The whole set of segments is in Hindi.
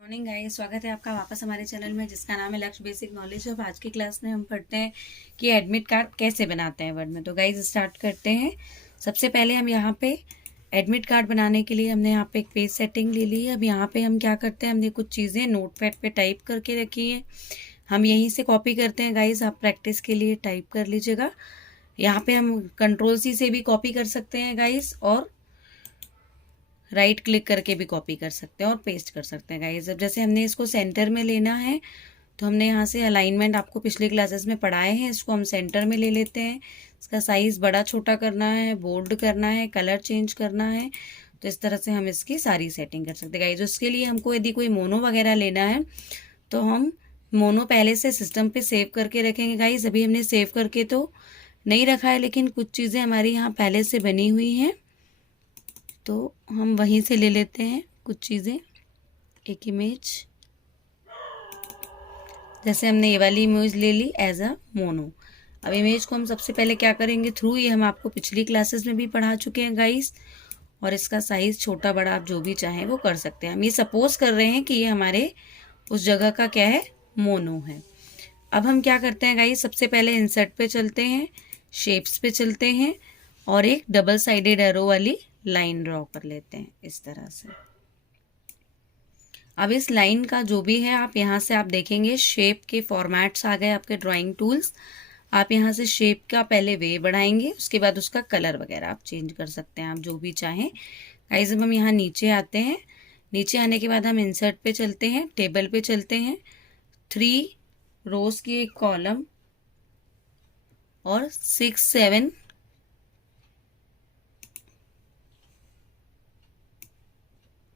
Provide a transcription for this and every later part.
मॉर्निंग गाइस, स्वागत है आपका वापस हमारे चैनल में जिसका नाम है लक्ष्य बेसिक नॉलेज। अब आज की क्लास में हम पढ़ते हैं कि एडमिट कार्ड कैसे बनाते हैं वर्ड में। तो गाइस स्टार्ट करते हैं। सबसे पहले हम यहाँ पे एडमिट कार्ड बनाने के लिए हमने यहाँ पे एक पेज सेटिंग ले ली है। अब यहाँ पे हम क्या करते हैं, हमने कुछ चीज़ें नोटपैड पे टाइप करके रखी हैं, हम यहीं से कॉपी करते हैं। गाइज आप प्रैक्टिस के लिए टाइप कर लीजिएगा। यहाँ पे हम Ctrl+C से भी कॉपी कर सकते हैं गाइज, और राइट क्लिक करके भी कॉपी कर सकते हैं और पेस्ट कर सकते हैं गाइस। अब जैसे हमने इसको सेंटर में लेना है तो हमने यहाँ से अलाइनमेंट आपको पिछले क्लासेस में पढ़ाए हैं, इसको हम सेंटर में ले लेते हैं। इसका साइज़ बड़ा छोटा करना है, बोल्ड करना है, कलर चेंज करना है। तो इस तरह से हम इसकी सारी सेटिंग कर सकते हैं गाइस। उसके लिए हमको यदि कोई मोनो वगैरह लेना है तो हम मोनो पहले से सिस्टम पे सेव करके रखेंगे गाइस। अभी हमने सेव करके तो नहीं रखा है, लेकिन कुछ चीज़ें हमारी यहाँ पहले से बनी हुई हैं तो हम वहीं से ले लेते हैं कुछ चीज़ें। एक इमेज, जैसे हमने ये वाली इमेज ले ली एज अ मोनो। अब इमेज को हम सबसे पहले क्या करेंगे, थ्रू ये हम आपको पिछली क्लासेस में भी पढ़ा चुके हैं गाइस, और इसका साइज़ छोटा बड़ा आप जो भी चाहें वो कर सकते हैं। हम ये सपोज कर रहे हैं कि ये हमारे उस जगह का क्या है, मोनो है। अब हम क्या करते हैं गाइस, सबसे पहले इंसर्ट पे चलते हैं, शेप्स पे चलते हैं और एक डबल साइडेड एरो वाली लाइन ड्रॉ कर लेते हैं इस तरह से। अब इस लाइन का जो भी है आप यहाँ से आप देखेंगे शेप के फॉर्मेट्स आ गए आपके ड्राइंग टूल्स। आप यहाँ से शेप का पहले वे बढ़ाएंगे, उसके बाद उसका कलर वगैरह आप चेंज कर सकते हैं, आप जो भी चाहें गाइस। अब हम यहाँ नीचे आते हैं, नीचे आने के बाद हम इंसर्ट पे चलते हैं, टेबल पे चलते हैं, 3 रोज की एक कॉलम और 6-7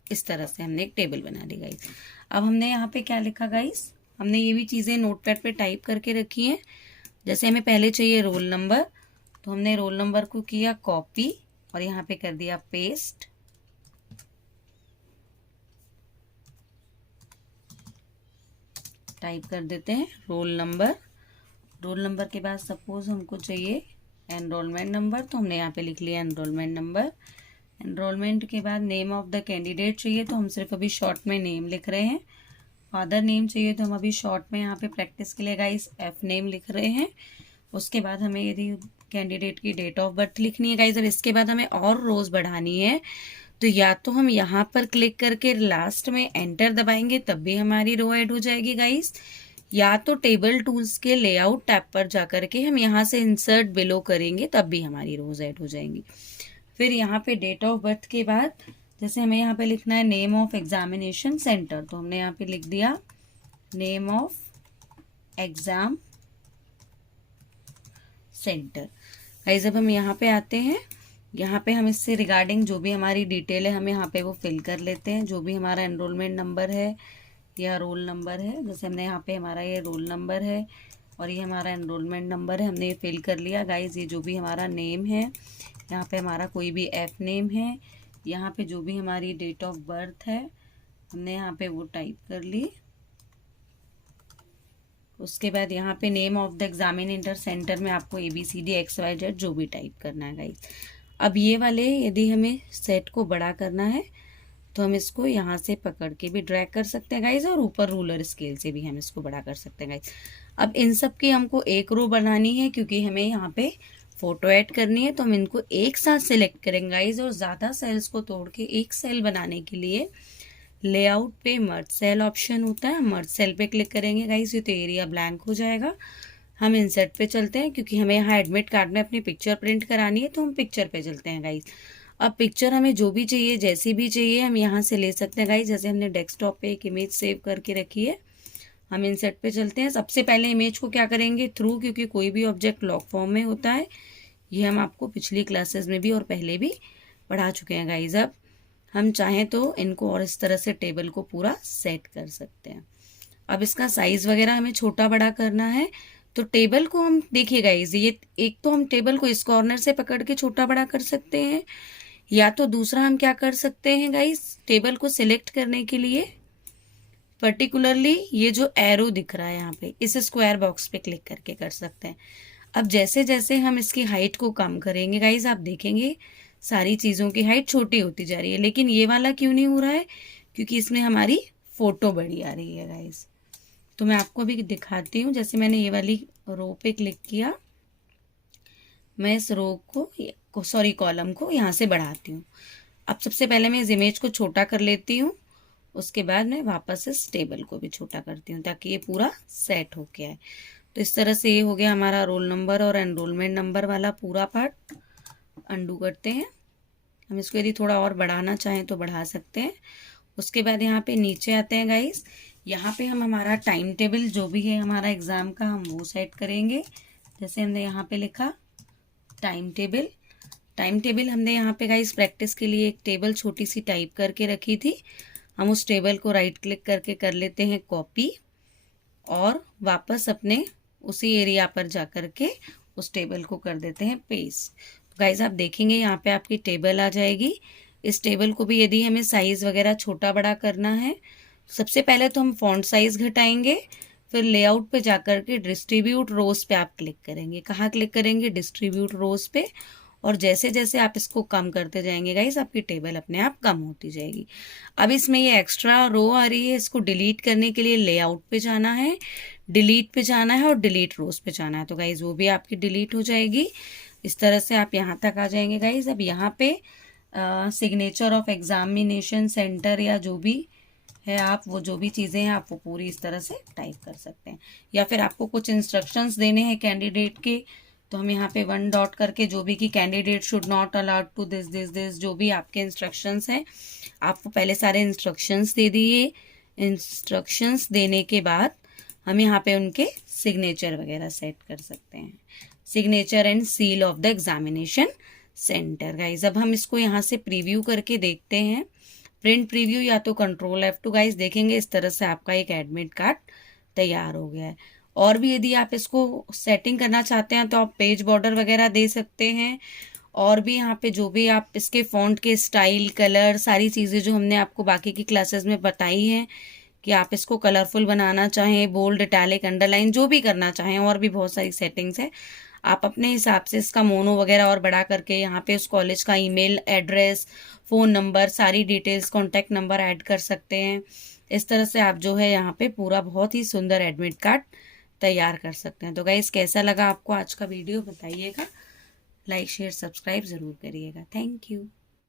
इस तरह से हमने एक टेबल बना ली गाइस। अब हमने यहाँ पे क्या लिखा गाइस, हमने ये भी चीज़ें नोटपैड पे टाइप करके रखी हैं। जैसे हमें पहले चाहिए रोल नंबर, तो हमने रोल नंबर को किया कॉपी और यहाँ पे कर दिया पेस्ट। टाइप कर देते हैं रोल नंबर। रोल नंबर के बाद सपोज हमको चाहिए एनरोलमेंट नंबर, तो हमने यहाँ पे लिख लिया एनरोलमेंट नंबर। एनरोलमेंट के बाद नेम ऑफ द कैंडिडेट चाहिए, तो हम सिर्फ अभी शॉर्ट में नेम लिख रहे हैं। फादर नेम चाहिए तो हम अभी शॉर्ट में यहाँ पे प्रैक्टिस के लिए गाइस एफ नेम लिख रहे हैं। उसके बाद हमें यदि कैंडिडेट की डेट ऑफ बर्थ लिखनी है गाइस। अब इसके बाद हमें और रोज बढ़ानी है, तो या तो हम यहाँ पर क्लिक करके लास्ट में एंटर दबाएंगे तब भी हमारी रो ऐड हो जाएगी गाइस, या तो टेबल टूल्स के लेआउट टैब पर जाकर के हम यहाँ से इंसर्ट बिलो करेंगे तब भी हमारी रोज ऐड हो जाएंगी। फिर यहाँ पे डेट ऑफ बर्थ के बाद जैसे हमें यहाँ पे लिखना है नेम ऑफ एग्जामिनेशन सेंटर, तो हमने यहाँ पे लिख दिया name of exam centre. Guys अब हम यहाँ पे आते हैं, यहाँ पे हम इससे रिगार्डिंग जो भी हमारी डिटेल है हम यहाँ पे वो फिल कर लेते हैं। जो भी हमारा एनरोलमेंट नंबर है या रोल नंबर है, जैसे हमने यहाँ पे हमारा ये रोल नंबर है और ये हमारा एनरोलमेंट नंबर है, हमने ये फिल कर लिया गाइस। ये जो भी हमारा नेम है, यहाँ पे हमारा कोई भी एफ नेम है, यहाँ पे जो भी हमारी डेट ऑफ बर्थ है हमने यहाँ पे वो टाइप कर ली। उसके बाद यहाँ पे नेम ऑफ द एग्जामिनेटर सेंटर में आपको ABCD XYZ जो भी टाइप करना है गाइस। अब ये वाले यदि हमें सेट को बड़ा करना है तो हम इसको यहाँ से पकड़ के भी ड्रैग कर सकते हैं गाइस, और ऊपर रूलर स्केल से भी हम इसको बड़ा कर सकते हैं गाइस। अब इन सब की हमको एक रो बनानी है क्योंकि हमें यहाँ पे फोटो ऐड करनी है, तो हम इनको एक साथ सिलेक्ट करेंगे गाइस। और ज़्यादा सेल्स को तोड़ के एक सेल बनाने के लिए लेआउट पे मर्ज सेल ऑप्शन होता है, मर्ज सेल पे क्लिक करेंगे गाइस, ये तो एरिया ब्लैंक हो जाएगा। हम इंसर्ट पे चलते हैं क्योंकि हमें यहाँ एडमिट कार्ड में अपनी पिक्चर प्रिंट करानी है, तो हम पिक्चर पे चलते हैं गाइस। अब पिक्चर हमें जो भी चाहिए जैसी भी चाहिए हम यहाँ से ले सकते हैं गाइस। जैसे हमने डेस्कटॉप पे एक इमेज सेव करके रखी है, हम इंसर्ट पे चलते हैं। सबसे पहले इमेज को क्या करेंगे, थ्रू, क्योंकि कोई भी ऑब्जेक्ट लॉक फॉर्म में होता है, ये हम आपको पिछली क्लासेस में भी और पहले भी पढ़ा चुके हैं गाइस। अब हम चाहें तो इनको और इस तरह से टेबल को पूरा सेट कर सकते हैं। अब इसका साइज वगैरह हमें छोटा बड़ा करना है, तो टेबल को हम देखिए गाइस, ये एक तो हम टेबल को इस कॉर्नर से पकड़ के छोटा बड़ा कर सकते हैं, या तो दूसरा हम क्या कर सकते हैं गाइस, टेबल को सिलेक्ट करने के लिए पर्टिकुलरली ये जो एरो दिख रहा है यहाँ पे, इस स्क्वायर बॉक्स पे क्लिक करके कर सकते हैं। अब जैसे जैसे हम इसकी हाइट को कम करेंगे गाइस, आप देखेंगे सारी चीज़ों की हाइट छोटी होती जा रही है, लेकिन ये वाला क्यों नहीं हो रहा है, क्योंकि इसमें हमारी फ़ोटो बड़ी आ रही है गाइस। तो मैं आपको अभी दिखाती हूँ। जैसे मैंने ये वाली रो पे क्लिक किया, मैं इस रो को सॉरी कॉलम को यहाँ से बढ़ाती हूँ। अब सबसे पहले मैं इस इमेज को छोटा कर लेती हूँ, उसके बाद मैं वापस इस टेबल को भी छोटा करती हूँ ताकि ये पूरा सेट होके आए। तो इस तरह से ये हो गया हमारा रोल नंबर और एनरोलमेंट नंबर वाला पूरा पार्ट। अंडू करते हैं। हम इसको यदि थोड़ा और बढ़ाना चाहें तो बढ़ा सकते हैं। उसके बाद यहाँ पे नीचे आते हैं गाइस। यहाँ पे हम हमारा टाइम टेबल जो भी है हमारा एग्ज़ाम का, हम वो सेट करेंगे। जैसे हमने यहाँ पे लिखा टाइम टेबल। टाइम टेबल हमने यहाँ पे गाइस प्रैक्टिस के लिए एक टेबल छोटी सी टाइप करके रखी थी। हम उस टेबल को राइट क्लिक करके कर लेते हैं कॉपी और वापस अपने उसी एरिया पर जा कर के उस टेबल को कर देते हैं पेस्ट। तो गाइज आप देखेंगे यहाँ पे आपकी टेबल आ जाएगी। इस टेबल को भी यदि हमें साइज़ वगैरह छोटा बड़ा करना है, सबसे पहले तो हम फॉन्ट साइज़ घटाएंगे, फिर लेआउट पे जा कर के डिस्ट्रीब्यूट रोज पे आप क्लिक करेंगे। कहाँ क्लिक करेंगे? डिस्ट्रीब्यूट रोज पे। और जैसे जैसे आप इसको कम करते जाएंगे गाइस, आपकी टेबल अपने आप कम होती जाएगी। अब इसमें ये एक्स्ट्रा रो आ रही है, इसको डिलीट करने के लिए लेआउट पे जाना है, डिलीट पे जाना है और डिलीट रोज पे जाना है। तो गाइज वो भी आपकी डिलीट हो जाएगी। इस तरह से आप यहाँ तक आ जाएंगे गाइज। अब यहाँ पे सिग्नेचर ऑफ एग्जामिनेशन सेंटर या जो भी है, आप वो जो भी चीज़ें हैं आप वो पूरी इस तरह से टाइप कर सकते हैं। या फिर आपको कुछ इंस्ट्रक्शंस देने हैं कैंडिडेट के, तो हम यहाँ पे 1 डॉट करके जो भी कि candidate should not allowed to this this this, जो भी आपके इंस्ट्रक्शंस हैं आपको पहले सारे इंस्ट्रक्शंस दे दिए। इंस्ट्रक्शंस देने के बाद हम यहाँ पे उनके सिग्नेचर वगैरह सेट कर सकते हैं। Signature and seal of the examination centre. Guys अब हम इसको यहाँ से प्रीव्यू करके देखते हैं। प्रिंट प्रीव्यू या तो कंट्रोल F2 गाइज देखेंगे। इस तरह से आपका एक एडमिट कार्ड तैयार हो गया है। और भी यदि आप इसको सेटिंग करना चाहते हैं तो आप पेज बॉर्डर वगैरह दे सकते हैं। और भी यहाँ पे जो भी आप इसके फॉन्ट के स्टाइल, कलर, सारी चीज़ें जो हमने आपको बाकी की क्लासेस में बताई हैं कि आप इसको कलरफुल बनाना चाहें, बोल्ड, इटैलिक, अंडरलाइन, जो भी करना चाहें, और भी बहुत सारी सेटिंग्स है। आप अपने हिसाब से इसका मोनो वगैरह और बड़ा करके यहाँ पे उस कॉलेज का ईमेल एड्रेस, फ़ोन नंबर, सारी डिटेल्स, कॉन्टैक्ट नंबर ऐड कर सकते हैं। इस तरह से आप जो है यहाँ पे पूरा बहुत ही सुंदर एडमिट कार्ड तैयार कर सकते हैं। तो गाइस कैसा लगा आपको आज का वीडियो बताइएगा। लाइक शेयर सब्सक्राइब ज़रूर करिएगा। Thank you.